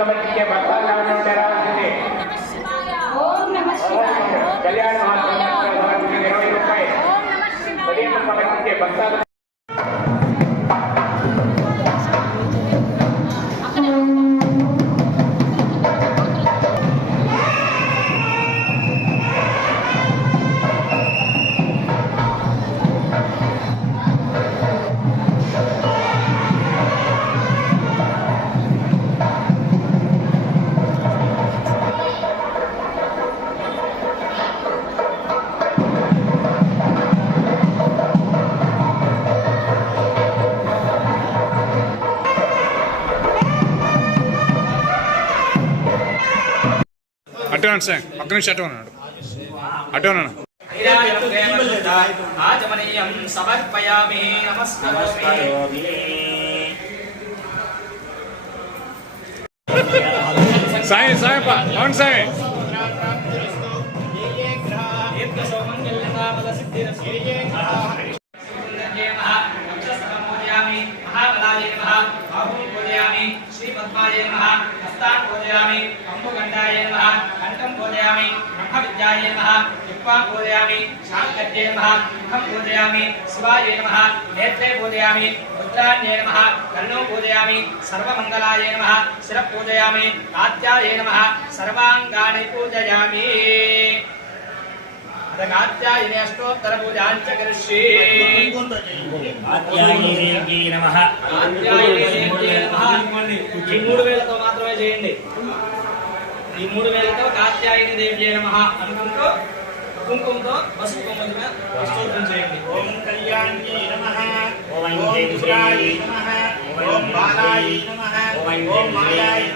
समझ के भगवान राम ने उन्हें कल्याण महाप्रभु के भगवान के के भक्त అటు అన్నాడు సార్ పక్క నుంచి అటు అన్నాడు అటు అన్నాడు ఆచమనీయం సమర్పయామి నమస్కరోమి సాయి సాయి పా అవును సాయి మహాబలాయ నమః బాహుం పూజయామి శ్రీ పద్మాయ నమః కంఠం పూజయామి బ్రహ్మ విద్యాయ నమః దిక్పాం పూజయామి శాంకర్యే నమః ముఖం పూజయామి శివాయ నమః నేత్రే పూజయామి రుద్రాణ్యే నమః కర్ణం పూజయామి సర్వమంగళాయ నమః శిర పూజయామి కాత్యాయ నమః సర్వాంగాని పూజయామి అదగాత్యాయని అష్టోత్తర పూజాంచ కరిష్యే ఆత్యాయేభ్యే నమః ఈ మూడు వేలతో మాత్రమే చేయండి. ఈ మూడు వేలతో కాత్యాయని దేవి నమ అనుకుంటూ కుంకుమతో పసుపు కొమ్మగా స్తోత్రం చేయండి. ఓం కళ్యాణ్యే నమః ఓం ఓం బాలాయ నమః ఓం మాయాయ